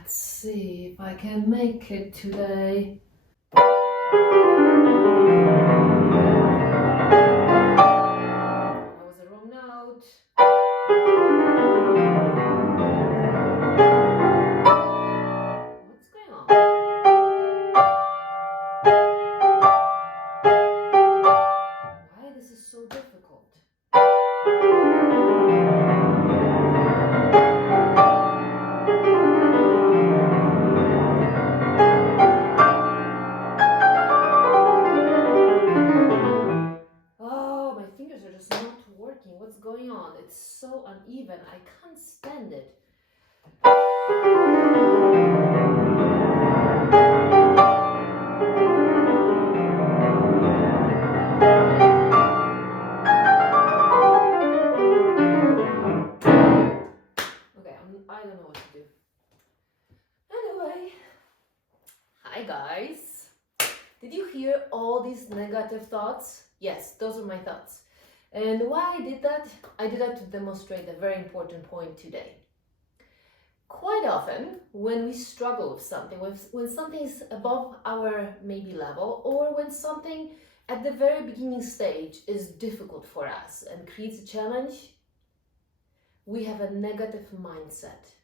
Let's see if I can make it today. That was a wrong note. What's going on? Why this is so difficult? Oh, my fingers are just not working. What's going on? It's so uneven. I can't stand it. Okay, I don't know what to do. Anyway, hi guys. Did you hear all these negative thoughts? Yes, those are my thoughts. And why I did that? I did that to demonstrate a very important point today. Quite often, when we struggle with something, when something is above our maybe level, or when something at the very beginning stage is difficult for us and creates a challenge, we have a negative mindset.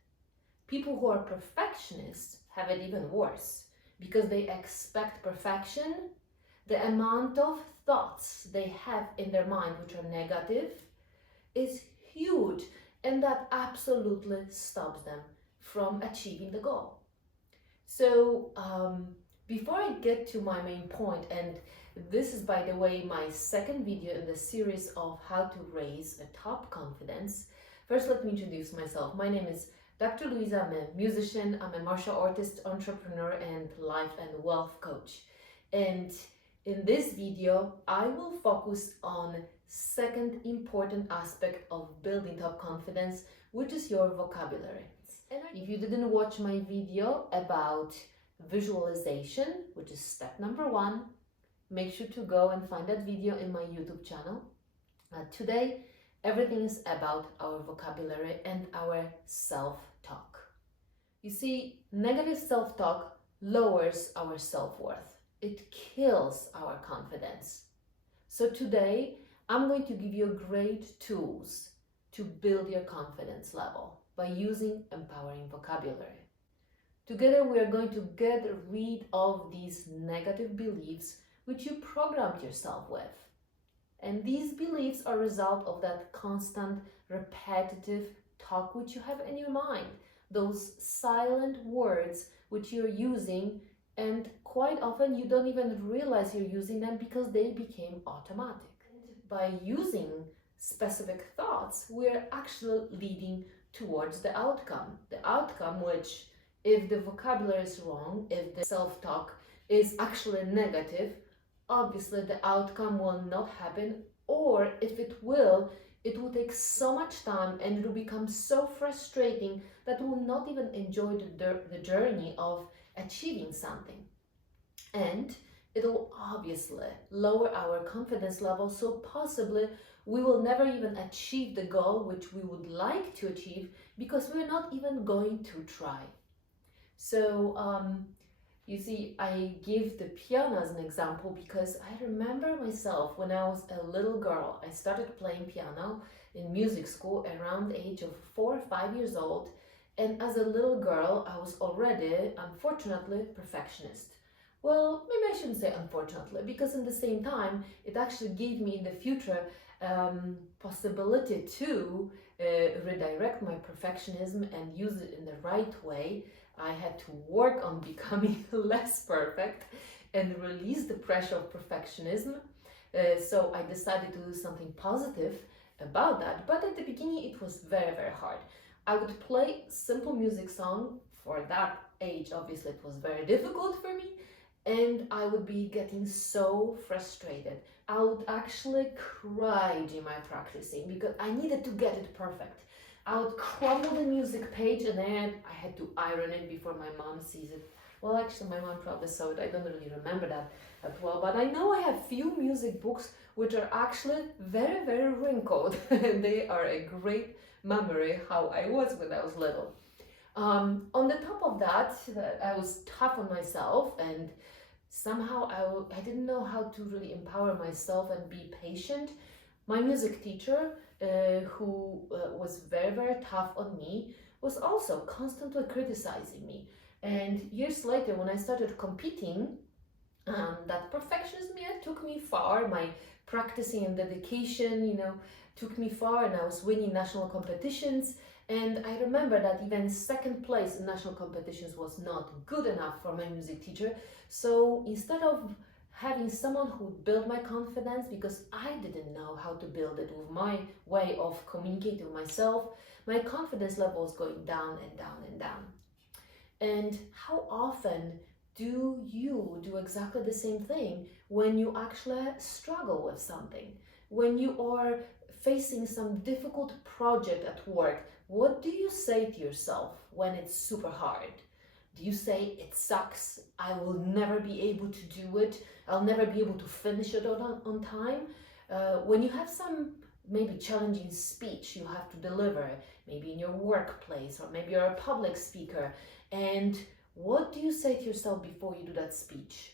People who are perfectionists have it even worse because they expect perfection. The amount of thoughts they have in their mind which are negative is huge, and that absolutely stops them from achieving the goal. So before I get to my main point, and this is, by the way, my second video in the series of how to raise a top confidence. First, let me introduce myself. My name is Dr. Luiza. I'm a musician, I'm a martial artist, entrepreneur, and life and wealth coach. And in this video, I will focus on second important aspect of building top confidence, which is your vocabulary. And if you didn't watch my video about visualization, which is step number 1, make sure to go and find that video in my YouTube channel. Today, everything is about our vocabulary and our self-talk. You see, negative self-talk lowers our self-worth. It kills our confidence. So today, I'm going to give you great tools to build your confidence level by using empowering vocabulary. Together, we are going to get rid of these negative beliefs which you programmed yourself with. And these beliefs are a result of that constant, repetitive talk which you have in your mind, those silent words which you're using, and quite often you don't even realize you're using them because they became automatic. By using specific thoughts, we're actually leading towards the outcome. The outcome which, if the vocabulary is wrong, if the self-talk is actually negative, obviously the outcome will not happen, or if it will take so much time and it will become so frustrating that we will not even enjoy the journey of achieving something. And it will obviously lower our confidence level, so possibly we will never even achieve the goal which we would like to achieve because we're not even going to try. So you see, I give the piano as an example because I remember myself when I was a little girl. I started playing piano in music school around the age of 4 or 5 years old. And as a little girl, I was already, unfortunately, perfectionist. Well, maybe I shouldn't say unfortunately, because in the same time, it actually gave me in the future possibility to redirect my perfectionism and use it in the right way. I had to work on becoming less perfect and release the pressure of perfectionism. So I decided to do something positive about that. But at the beginning, it was very, very hard. I would play simple music song. For that age, obviously, it was very difficult for me. And I would be getting so frustrated. I would actually cry during my practicing because I needed to get it perfect. I would crumble the music page and then I had to iron it before my mom sees it. Well, actually, my mom probably saw it. I don't really remember that well, but I know I have few music books which are actually very, very wrinkled. They are a great memory how I was when I was little. On the top of that, I was tough on myself, and somehow I didn't know how to really empower myself and be patient. My music teacher, who was very, very tough on me, was also constantly criticizing me. And years later, when I started competing, that perfectionism took me far. My practicing and dedication, took me far, and I was winning national competitions. And I remember that even second place in national competitions was not good enough for my music teacher. So instead of having someone who built my confidence, because I didn't know how to build it with my way of communicating with myself, my confidence level was going down and down and down. And how often do you do exactly the same thing when you actually struggle with something? When you are facing some difficult project at work, what do you say to yourself when it's super hard? Do you say, it sucks, I will never be able to do it, I'll never be able to finish it on time? When you have some maybe challenging speech you have to deliver, maybe in your workplace, or maybe you're a public speaker, and what do you say to yourself before you do that speech?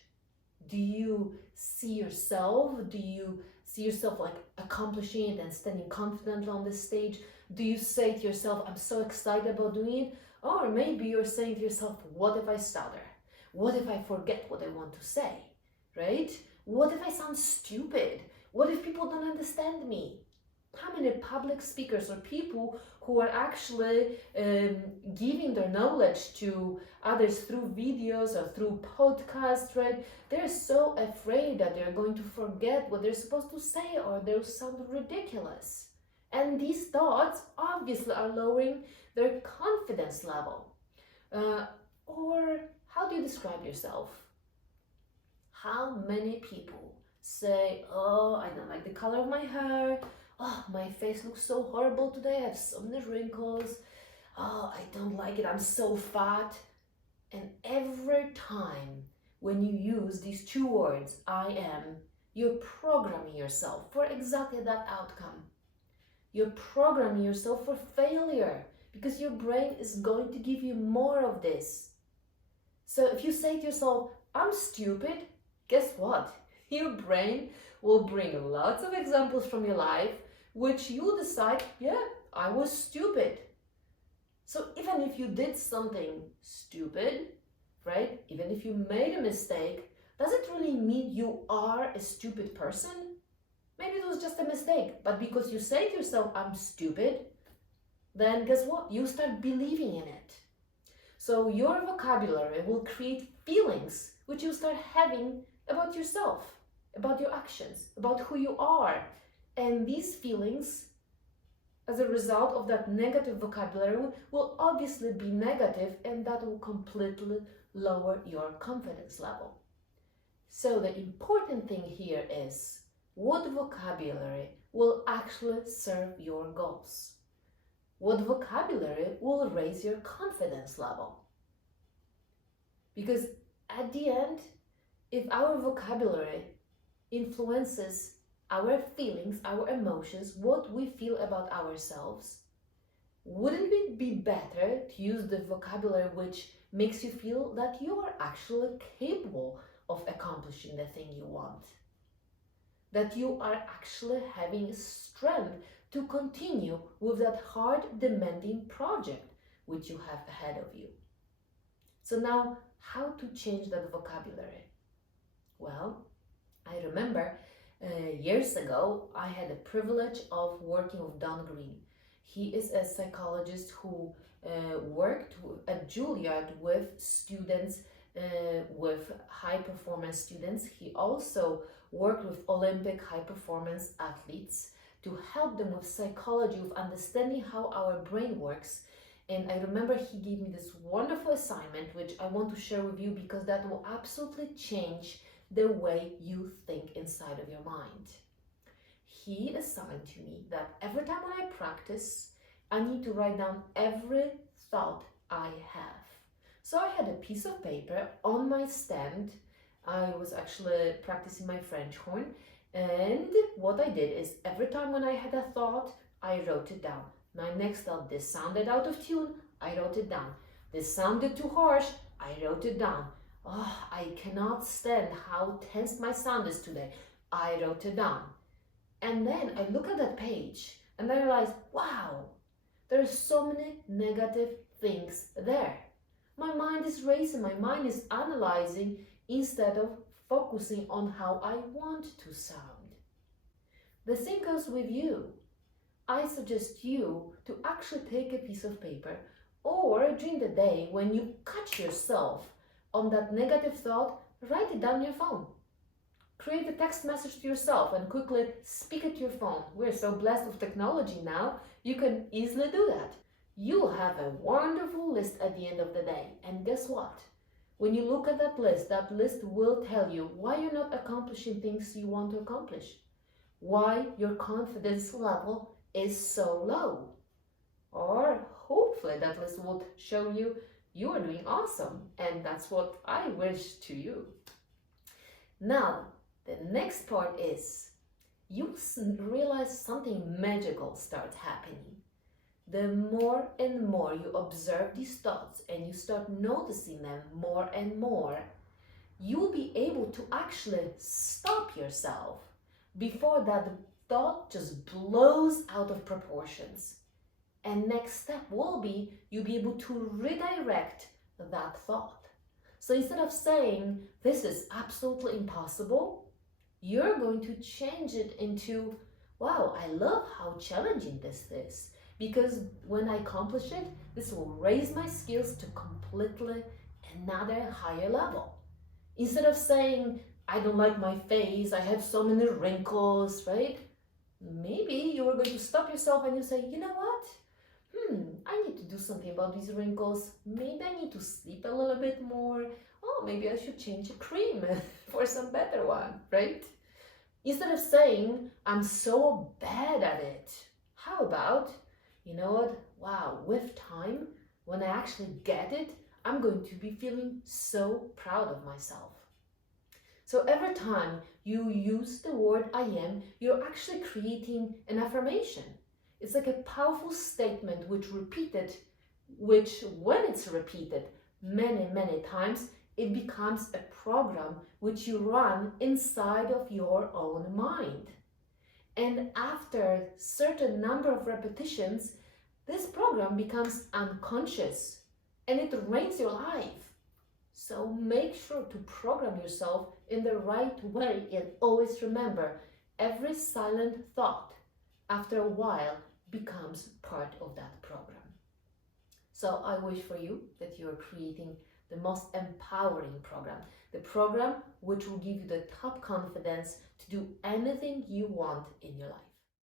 Do you see yourself? Do you see yourself like accomplishing it and standing confidently on the stage? Do you say to yourself, I'm so excited about doing it? Or maybe you're saying to yourself, what if I stutter? What if I forget what I want to say, right? What if I sound stupid? What if people don't understand me? How many public speakers or people who are actually giving their knowledge to others through videos or through podcasts, right? They're so afraid that they're going to forget what they're supposed to say, or they'll sound ridiculous. And these thoughts obviously are lowering their confidence level. Or how do you describe yourself? How many people say, oh, I don't like the color of my hair. Oh, my face looks so horrible today. I have so many wrinkles. Oh, I don't like it. I'm so fat. And every time when you use these two words, I am, you're programming yourself for exactly that outcome. You're programming yourself for failure, because your brain is going to give you more of this. So if you say to yourself, I'm stupid, guess what? Your brain will bring lots of examples from your life, which you decide, yeah, I was stupid. So even if you did something stupid, right? Even if you made a mistake, does it really mean you are a stupid person? Maybe it was just a mistake, but because you say to yourself, I'm stupid, then guess what? You start believing in it. So your vocabulary will create feelings which you start having about yourself, about your actions, about who you are. And these feelings, as a result of that negative vocabulary, will obviously be negative, and that will completely lower your confidence level. So the important thing here is, what vocabulary will actually serve your goals? What vocabulary will raise your confidence level? Because at the end, if our vocabulary influences our feelings, our emotions, what we feel about ourselves, wouldn't it be better to use the vocabulary which makes you feel that you are actually capable of accomplishing the thing you want? That you are actually having strength to continue with that hard, demanding project which you have ahead of you. So now, how to change that vocabulary? Well, I remember years ago, I had the privilege of working with Don Green. He is a psychologist who worked at Juilliard with students, with high performance students. He also worked with Olympic high performance athletes to help them with psychology, with understanding how our brain works. And I remember he gave me this wonderful assignment, which I want to share with you, because that will absolutely change the way you think inside of your mind. He assigned to me that every time when I practice, I need to write down every thought I have. So I had a piece of paper on my stand. I was actually practicing my French horn, and what I did is every time when I had a thought, I wrote it down. My next thought, this sounded out of tune, I wrote it down. This sounded too harsh. I wrote it down. Oh, I cannot stand how tense my sound is today. I wrote it down. And then I look at that page and I realize, wow, there are so many negative things there. My mind is racing, my mind is analyzing instead of focusing on how I want to sound. The same goes with you. I suggest you to actually take a piece of paper or during the day when you catch yourself on that negative thought, write it down on your phone. Create a text message to yourself and quickly speak it to your phone. We're so blessed with technology now, you can easily do that. You'll have a wonderful list at the end of the day. And guess what? When you look at that list will tell you why you're not accomplishing things you want to accomplish, why your confidence level is so low. Or hopefully that list will show you you are doing awesome, and that's what I wish to you. Now, the next part is you realize something magical starts happening. The more and more you observe these thoughts and you start noticing them more and more, you'll be able to actually stop yourself before that thought just blows out of proportions. And next step will be you'll be able to redirect that thought. So instead of saying, this is absolutely impossible, you're going to change it into, wow, I love how challenging this is. Because when I accomplish it, this will raise my skills to completely another higher level. Instead of saying, I don't like my face, I have so many wrinkles, right? Maybe you are going to stop yourself and you say, you know what? I need to do something about these wrinkles. Maybe I need to sleep a little bit more. Oh, maybe I should change a cream for some better one, right? Instead of saying, I'm so bad at it. How about, you know what? Wow, with time, when I actually get it, I'm going to be feeling so proud of myself. So every time you use the word I am, you're actually creating an affirmation. It's like a powerful statement which when it's repeated many, many times, it becomes a program which you run inside of your own mind. And after certain number of repetitions, this program becomes unconscious and it ruins your life. So make sure to program yourself in the right way and always remember every silent thought after a while becomes part of that program. So I wish for you that you are creating the most empowering program, the program which will give you the top confidence to do anything you want in your life.